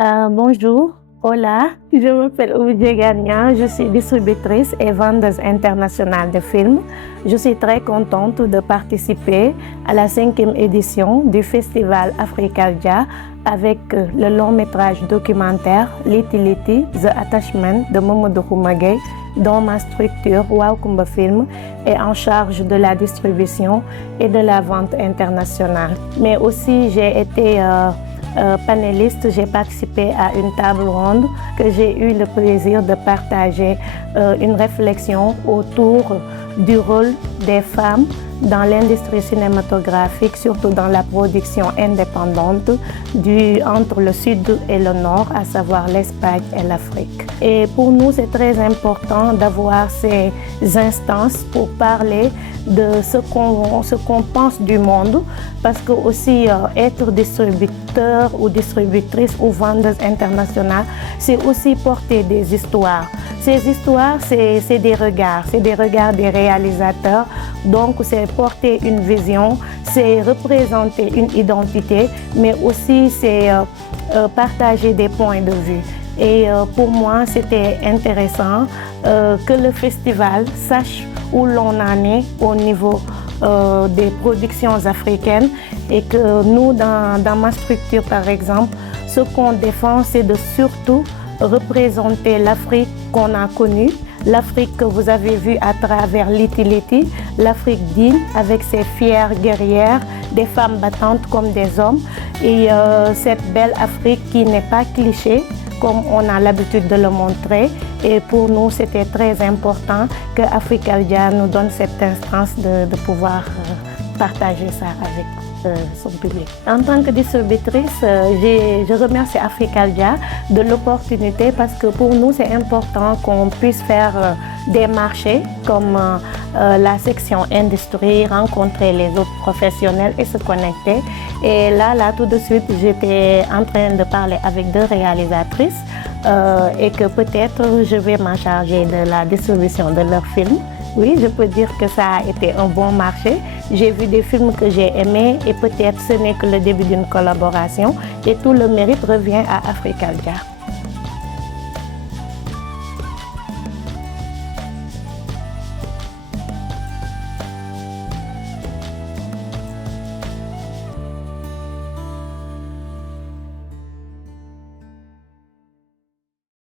Bonjour, hola, je m'appelle Oudjé Gagnan, je suis distributrice et vendeuse internationale de films. Je suis très contente de participer à la 5e édition du festival Africalia avec le long métrage documentaire Liti Liti, The Attachment de Mamadou Khoumagay, dont ma structure Wow Kumba Film est en charge de la distribution et de la vente internationale. Mais aussi j'ai été panéliste, j'ai participé à une table ronde que j'ai eu le plaisir de partager une réflexion autour du rôle des femmes dans l'industrie cinématographique, surtout dans la production indépendante entre le sud et le nord, à savoir l'Espagne et l'Afrique. Et pour nous, c'est très important d'avoir ces instances pour parler de ce qu'on pense du monde, parce que aussi être distributeur ou distributrice ou vendeuse internationale, c'est aussi porter des histoires. Ces histoires, c'est des regards des réalisateurs, donc c'est porter une vision, c'est représenter une identité, mais aussi c'est partager des points de vue. Et pour moi, c'était intéressant que le festival sache où l'on en est au niveau des productions africaines et que nous, dans ma structure par exemple, ce qu'on défend, c'est de surtout représenter l'Afrique qu'on a connue, l'Afrique que vous avez vue à travers Liti Liti, l'Afrique digne avec ses fières guerrières, des femmes battantes comme des hommes, et cette belle Afrique qui n'est pas cliché, comme on a l'habitude de le montrer. Et pour nous, c'était très important que Africalia nous donne cette instance de pouvoir partager ça avec son public. En tant que distributrice, je remercie Africalia de l'opportunité parce que pour nous, c'est important qu'on puisse faire des marchés comme la section industrie, rencontrer les autres professionnels et se connecter. Et là, tout de suite, j'étais en train de parler avec 2 réalisatrices et que peut-être je vais m'en charger de la distribution de leurs films. Oui, je peux dire que ça a été un bon marché. J'ai vu des films que j'ai aimés et peut-être ce n'est que le début d'une collaboration et tout le mérite revient à Africalia.